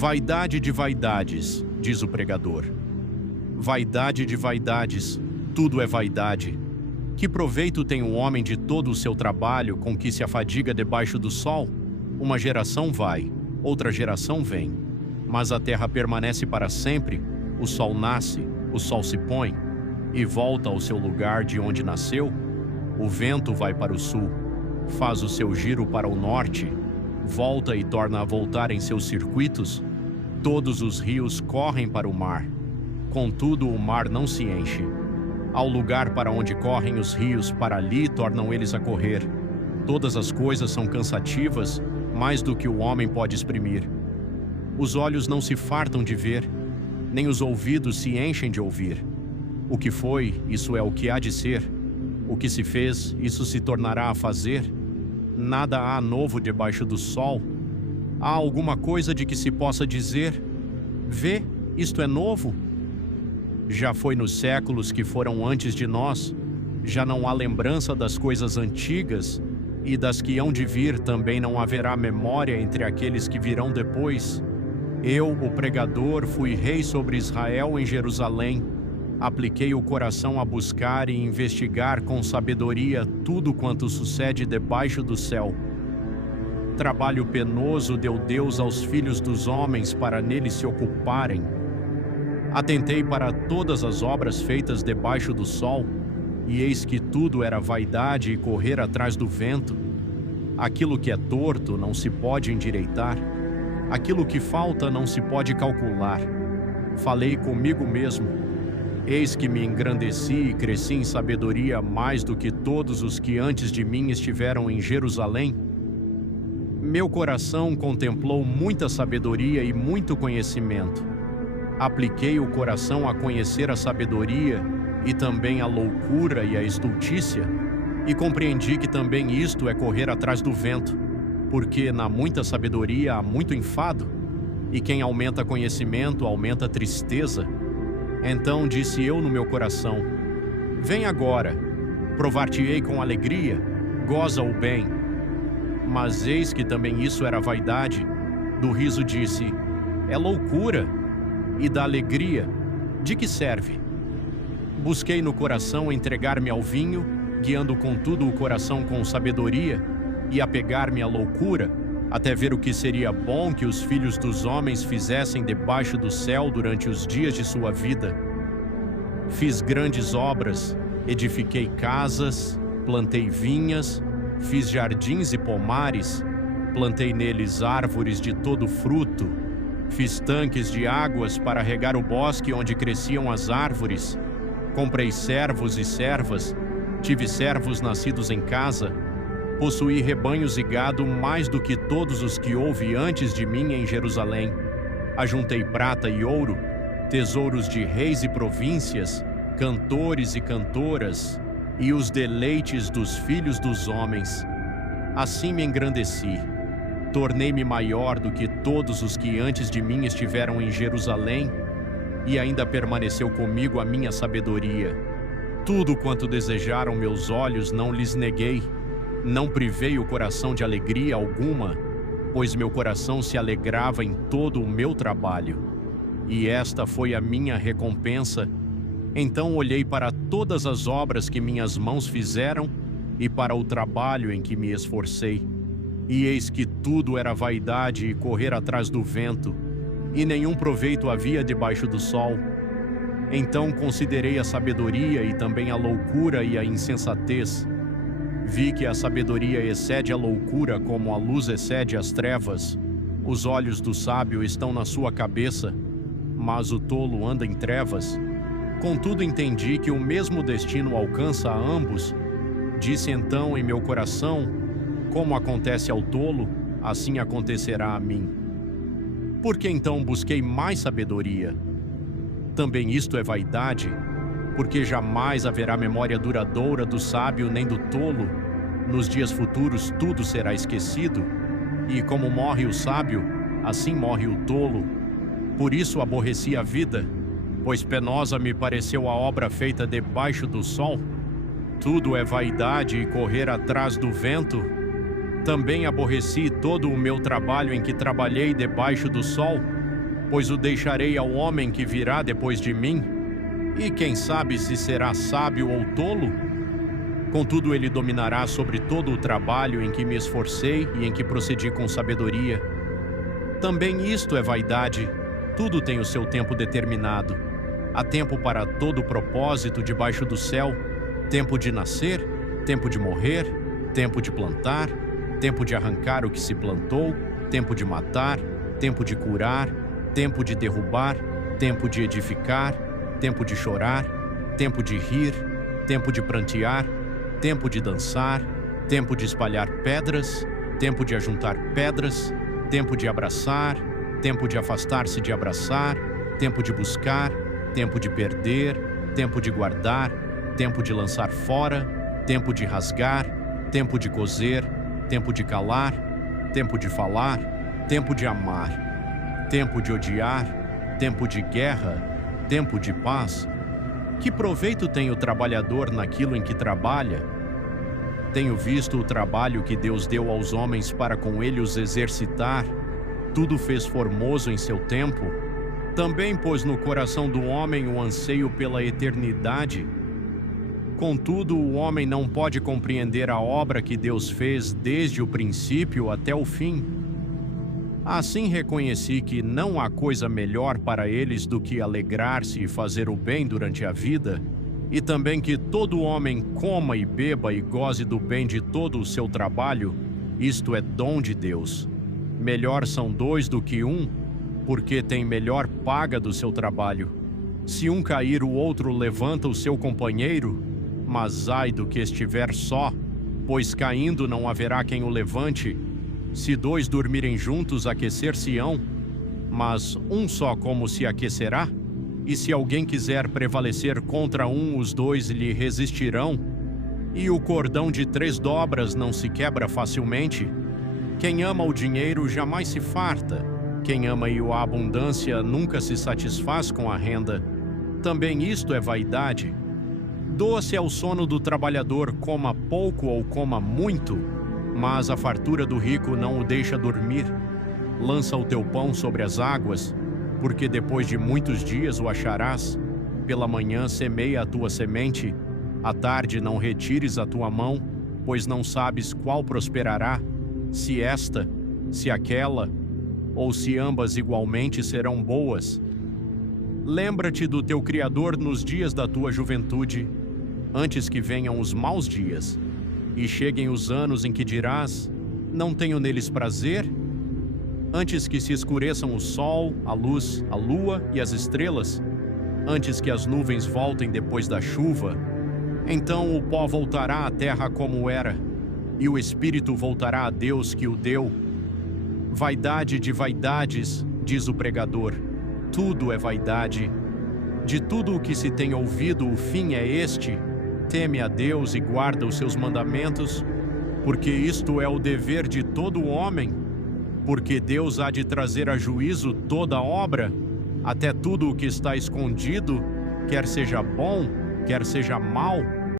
Vaidade de vaidades, diz o pregador. Vaidade de vaidades, tudo é vaidade. Que proveito tem o homem de todo o seu trabalho com que se afadiga debaixo do sol? Uma geração vai, outra geração vem. Mas a terra permanece para sempre, o sol nasce, o sol se põe, e volta ao seu lugar de onde nasceu. O vento vai para o sul, faz o seu giro para o norte, volta e torna a voltar em seus circuitos. Todos os rios correm para o mar, contudo o mar não se enche. Ao lugar para onde correm os rios, para ali tornam eles a correr. Todas as coisas são cansativas, mais do que o homem pode exprimir. Os olhos não se fartam de ver, nem os ouvidos se enchem de ouvir. O que foi, isso é o que há de ser. O que se fez, isso se tornará a fazer. Nada há novo debaixo do sol. Há alguma coisa de que se possa dizer: vê, isto é novo? Já foi nos séculos que foram antes de nós, já não há lembrança das coisas antigas, e das que hão de vir também não haverá memória entre aqueles que virão depois. Eu, o pregador, fui rei sobre Israel em Jerusalém. Apliquei o coração a buscar e investigar com sabedoria tudo quanto sucede debaixo do céu. Trabalho penoso deu Deus aos filhos dos homens para nele se ocuparem. Atentei para todas as obras feitas debaixo do sol, e eis que tudo era vaidade e correr atrás do vento. Aquilo que é torto não se pode endireitar, aquilo que falta não se pode calcular. Falei comigo mesmo: eis que me engrandeci e cresci em sabedoria mais do que todos os que antes de mim estiveram em Jerusalém. Meu coração contemplou muita sabedoria e muito conhecimento. Apliquei o coração a conhecer a sabedoria e também a loucura e a estultícia, e compreendi que também isto é correr atrás do vento, porque na muita sabedoria há muito enfado, e quem aumenta conhecimento aumenta tristeza. Então disse eu no meu coração: vem agora, provar-te-ei com alegria, goza o bem. Mas eis que também isso era vaidade. Do riso disse: é loucura. E da alegria, de que serve? Busquei no coração entregar-me ao vinho, guiando contudo o coração com sabedoria, e apegar-me à loucura, até ver o que seria bom que os filhos dos homens fizessem debaixo do céu durante os dias de sua vida. Fiz grandes obras, edifiquei casas, plantei vinhas, fiz jardins e pomares, plantei neles árvores de todo fruto, fiz tanques de águas para regar o bosque onde cresciam as árvores, comprei servos e servas, tive servos nascidos em casa, possuí rebanhos e gado mais do que todos os que houve antes de mim em Jerusalém. Ajuntei prata e ouro, tesouros de reis e províncias, cantores e cantoras, e os deleites dos filhos dos homens. Assim me engrandeci, tornei-me maior do que todos os que antes de mim estiveram em Jerusalém, e ainda permaneceu comigo a minha sabedoria. Tudo quanto desejaram meus olhos não lhes neguei, não privei o coração de alegria alguma, pois meu coração se alegrava em todo o meu trabalho. E esta foi a minha recompensa. Então olhei para todas as obras que minhas mãos fizeram e para o trabalho em que me esforcei. E eis que tudo era vaidade e correr atrás do vento, e nenhum proveito havia debaixo do sol. Então considerei a sabedoria e também a loucura e a insensatez. Vi que a sabedoria excede a loucura como a luz excede as trevas. Os olhos do sábio estão na sua cabeça, mas o tolo anda em trevas. Contudo entendi que o mesmo destino alcança a ambos. Disse então em meu coração: como acontece ao tolo, assim acontecerá a mim. Por que então busquei mais sabedoria? Também isto é vaidade, porque jamais haverá memória duradoura do sábio nem do tolo. Nos dias futuros tudo será esquecido, e como morre o sábio, assim morre o tolo. Por isso aborreci a vida, pois penosa me pareceu a obra feita debaixo do sol. Tudo é vaidade e correr atrás do vento. Também aborreci todo o meu trabalho em que trabalhei debaixo do sol, Pois o deixarei ao homem que virá depois de mim, e quem sabe se será sábio ou tolo? Contudo, ele dominará sobre todo o trabalho em que me esforcei e em que procedi com sabedoria. Também isto é vaidade, tudo tem o seu tempo determinado. Há tempo para todo propósito debaixo do céu, tempo de nascer, tempo de morrer, tempo de plantar, tempo de arrancar o que se plantou, tempo de matar, tempo de curar, tempo de derrubar, tempo de edificar, tempo de chorar, tempo de rir, tempo de prantear, tempo de dançar, tempo de espalhar pedras, tempo de ajuntar pedras, tempo de abraçar, tempo de afastar-se de abraçar, tempo de buscar, tempo de perder, tempo de guardar, tempo de lançar fora, tempo de rasgar, tempo de coser, tempo de calar, tempo de falar, tempo de amar, tempo de odiar, tempo de guerra, tempo de paz. Que proveito tem o trabalhador naquilo em que trabalha? Tenho visto o trabalho que Deus deu aos homens para com ele os exercitar. Tudo fez formoso em seu tempo. Também pôs no coração do homem o anseio pela eternidade. Contudo, o homem não pode compreender a obra que Deus fez desde o princípio até o fim. Assim reconheci que não há coisa melhor para eles do que alegrar-se e fazer o bem durante a vida, e também que todo homem coma e beba e goze do bem de todo o seu trabalho, isto é dom de Deus. Melhor são dois do que um, porque tem melhor paga do seu trabalho. Se um cair, o outro levanta o seu companheiro, mas ai do que estiver só, pois caindo não haverá quem o levante. Se dois dormirem juntos, aquecer-se-ão, mas um só como se aquecerá? E se alguém quiser prevalecer contra um, os dois lhe resistirão. E o cordão de 3 dobras não se quebra facilmente. Quem ama o dinheiro jamais se farta. Quem ama a abundância nunca se satisfaz com a renda. Também isto é vaidade. Doce é o sono do trabalhador, coma pouco ou coma muito, mas a fartura do rico não o deixa dormir. Lança o teu pão sobre as águas, porque depois de muitos dias o acharás. Pela manhã semeia a tua semente, à tarde não retires a tua mão, pois não sabes qual prosperará, se esta, se aquela, ou se ambas igualmente serão boas. Lembra-te do teu Criador nos dias da tua juventude, antes que venham os maus dias, e cheguem os anos em que dirás, não tenho neles prazer? Antes que se escureçam o sol, a luz, a lua e as estrelas, antes que as nuvens voltem depois da chuva, então o pó voltará à terra como era, e o espírito voltará a Deus que o deu. Vaidade de vaidades, diz o pregador, tudo é vaidade. De tudo o que se tem ouvido, o fim é este: teme a Deus e guarda os seus mandamentos, porque isto é o dever de todo homem. Porque Deus há de trazer a juízo toda obra, até tudo o que está escondido, quer seja bom, quer seja mau.